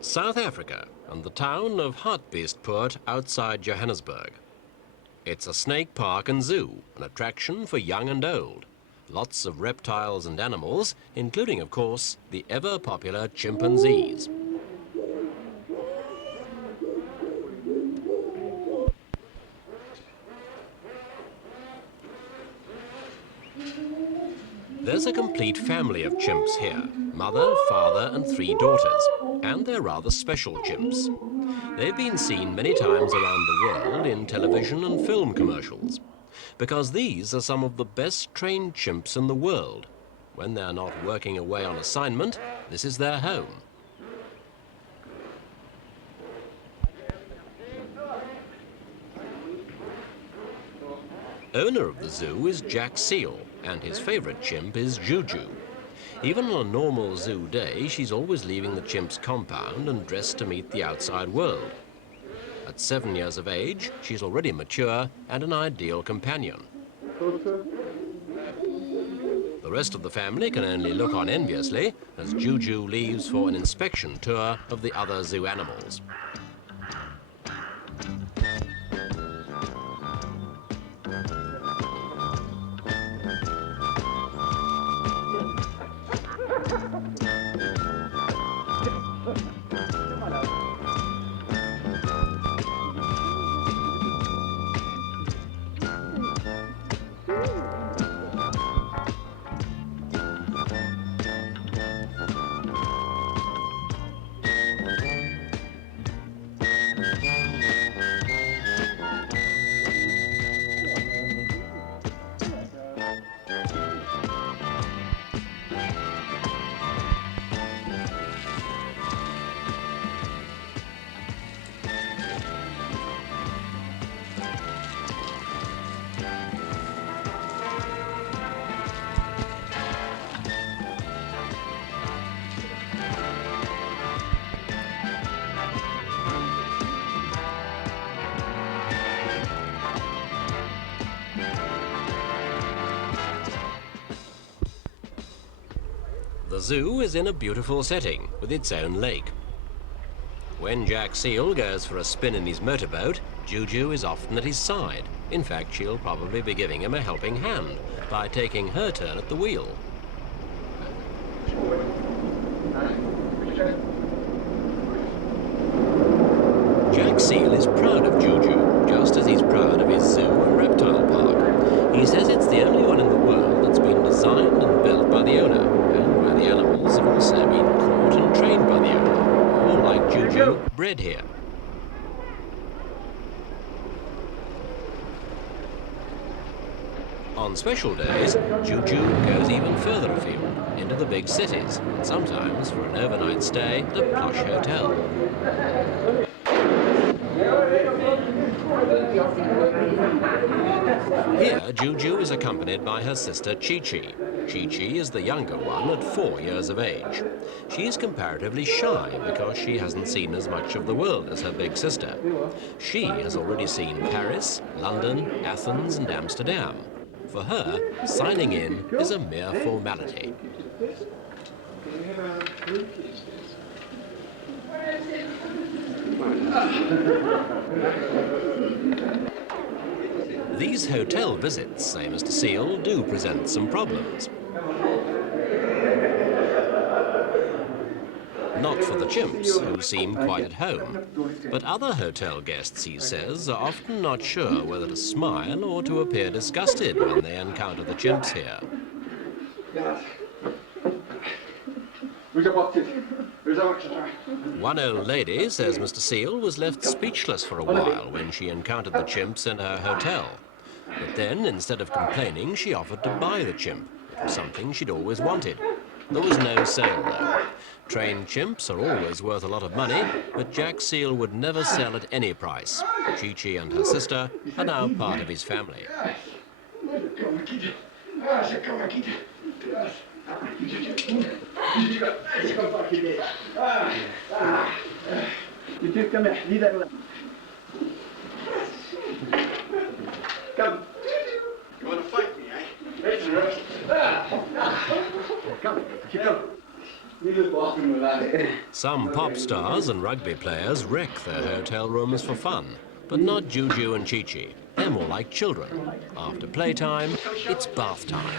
South Africa and the town of Hartbeespoort outside Johannesburg. It's a snake park and zoo, an attraction for young and old. Lots of reptiles and animals, including, of course, the ever-popular chimpanzees. There's a complete family of chimps here, mother, father and 3 daughters, and they're rather special chimps. They've been seen many times around the world in television and film commercials, because these are some of the best trained chimps in the world. When they're not working away on assignment, this is their home. Owner of the zoo is Seale, and his favorite chimp is Juju. Even on a normal zoo day, she's always leaving the chimp's compound and dressed to meet the outside world. At 7 years of age, she's already mature and an ideal companion. The rest of the family can only look on enviously as Juju leaves for an inspection tour of the other zoo animals. The zoo is in a beautiful setting with its own lake. When Seale goes for a spin in his motorboat, Juju is often at his side. In fact, she'll probably be giving him a helping hand by taking her turn at the wheel. Seale is proud of Juju, just as he's proud of his zoo and reptile park. He says it's the only one in the world that's been designed and built by the owner, and where the animals have also been caught and trained by the owner, all like Juju, bred here. On special days, Juju goes even further afield, into the big cities, sometimes for an overnight stay at a plush hotel. Here, Juju is accompanied by her sister Chi-Chi. Chi-Chi is the younger one at 4 years of age. She's comparatively shy because she hasn't seen as much of the world as her big sister. She has already seen Paris, London, Athens and Amsterdam. For her, signing in is a mere formality. These hotel visits, say Mr. Seale, do present some problems. Not for the chimps, who seem quite at home. But other hotel guests, he says, are often not sure whether to smile or to appear disgusted when they encounter the chimps here. One old lady says Mr. Seale was left speechless for a while when she encountered the chimps in her hotel. But then, instead of complaining, she offered to buy the chimp. It was something she'd always wanted. There was no sale, though. Trained chimps are always worth a lot of money, but Seale would never sell at any price. Chi-Chi and her sister are now part of his family. Come. You want to fight me, eh? Come. Come. Some pop stars and rugby players wreck their hotel rooms for fun, but not Juju and Chi-Chi. They're more like children. After playtime, it's bath time.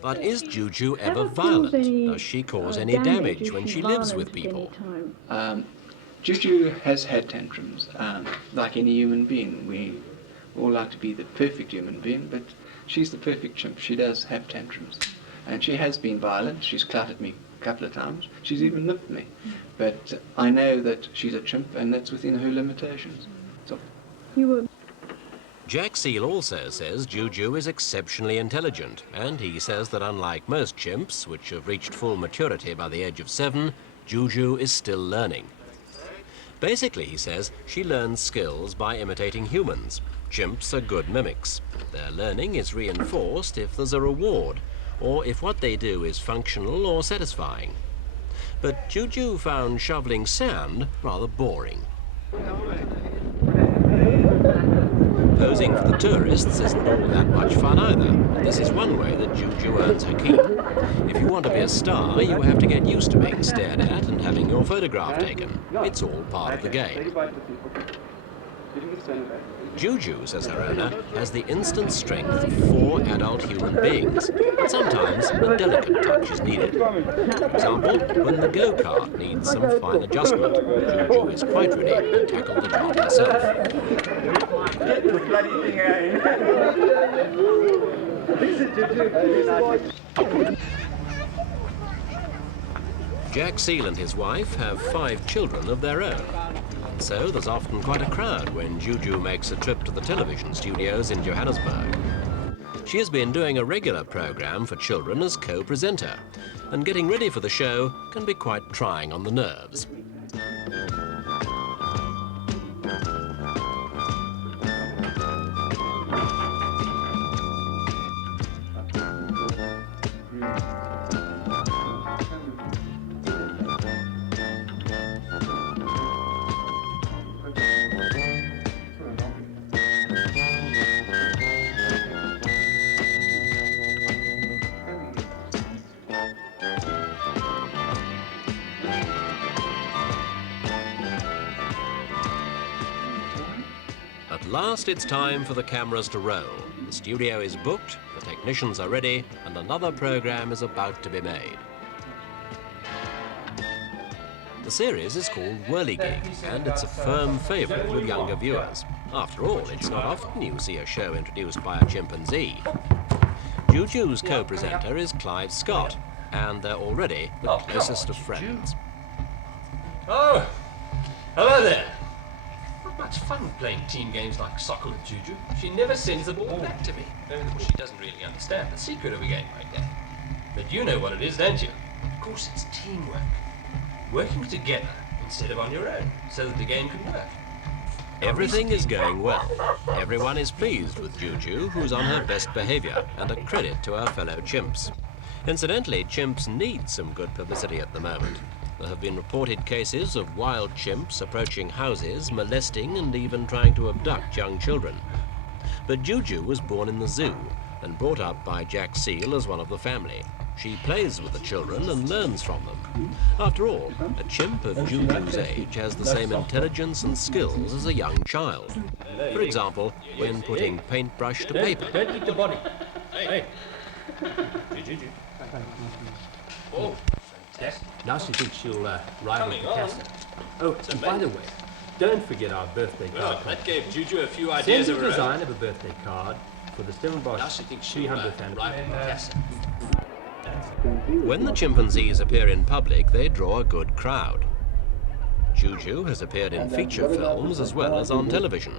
But is Juju ever violent? Does she cause any damage when she lives with people? Juju has had tantrums. Like any human being, we all like to be the perfect human being, but she's the perfect chimp. She does have tantrums. And she has been violent. She's clouted me a couple of times. She's even nipped me. But I know that she's a chimp, and that's within her limitations. So. Jack Seale also says Juju is exceptionally intelligent, and he says that unlike most chimps, which have reached full maturity by the age of 7, Juju is still learning. Basically, he says, she learns skills by imitating humans. Chimps are good mimics. Their learning is reinforced if there's a reward, or if what they do is functional or satisfying. But Juju found shoveling sand rather boring. Posing for the tourists isn't all that much fun either. This is one way that Juju earns her keep. If you want to be a star, you have to get used to being stared at and having your photograph taken. It's all part of the game. Juju, says her owner, has the instant strength of 4 adult human beings. But sometimes a delicate touch is needed. For example, when the go-kart needs some fine adjustment, Juju is quite ready to tackle the job herself. Jack Seale and his wife have 5 children of their own. So there's often quite a crowd when Juju makes a trip to the television studios in Johannesburg. She has been doing a regular program for children as co-presenter, and getting ready for the show can be quite trying on the nerves. At last, it's time for the cameras to roll. The studio is booked, the technicians are ready, and another program is about to be made. The series is called Whirligig, and it's a firm favourite with younger viewers. After all, it's not often you see a show introduced by a chimpanzee. Juju's co-presenter is Clive Scott, and they're already the closest of friends. Oh, hello there. Not much fun playing team games like soccer with Juju. She never sends the ball back to me. Well, she doesn't really understand the secret of a game like that. But you know what it is, don't you? Of course, it's teamwork. Working together instead of on your own, so that the game can work. Everything is going well. Everyone is pleased with Juju, who's on her best behaviour, and a credit to our fellow chimps. Incidentally, chimps need some good publicity at the moment. There have been reported cases of wild chimps approaching houses, molesting and even trying to abduct young children. But Juju was born in the zoo and brought up by Jack Seale as one of the family. She plays with the children and learns from them. After all, a chimp of Juju's age has the same intelligence and skills as a young child. For example, when putting paintbrush to paper. Don't eat the body. Hey. Juju. Oh, fantastic. Now she thinks she'll rival Picasso. Oh, and by the way, don't forget our birthday card. That gave Juju a few Send ideas the of her own. design of a birthday card for the Stellenbosch Now she thinks she'll 300th rival anniversary. Picasso. When the chimpanzees appear in public, they draw a good crowd. Juju has appeared in feature films as well as on television.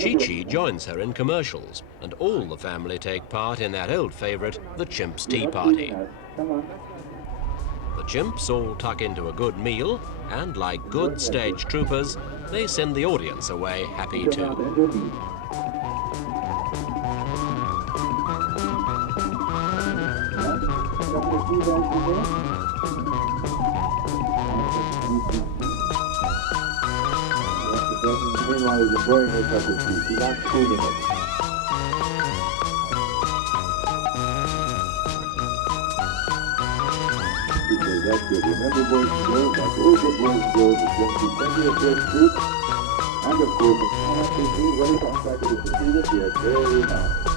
Chi-Chi joins her in commercials, and all the family take part in that old favourite, the Chimps' Tea Party. The chimps all tuck into a good meal, and like good stage troopers, they send the audience away happy too. Meanwhile, he's enjoying his cup of tea. He's not spooning it. Because that's good. Remember, boys and girls, like all good boys and girls, there's going to be plenty of fresh fruit. And of course, when it comes back to the city, yes, very nice.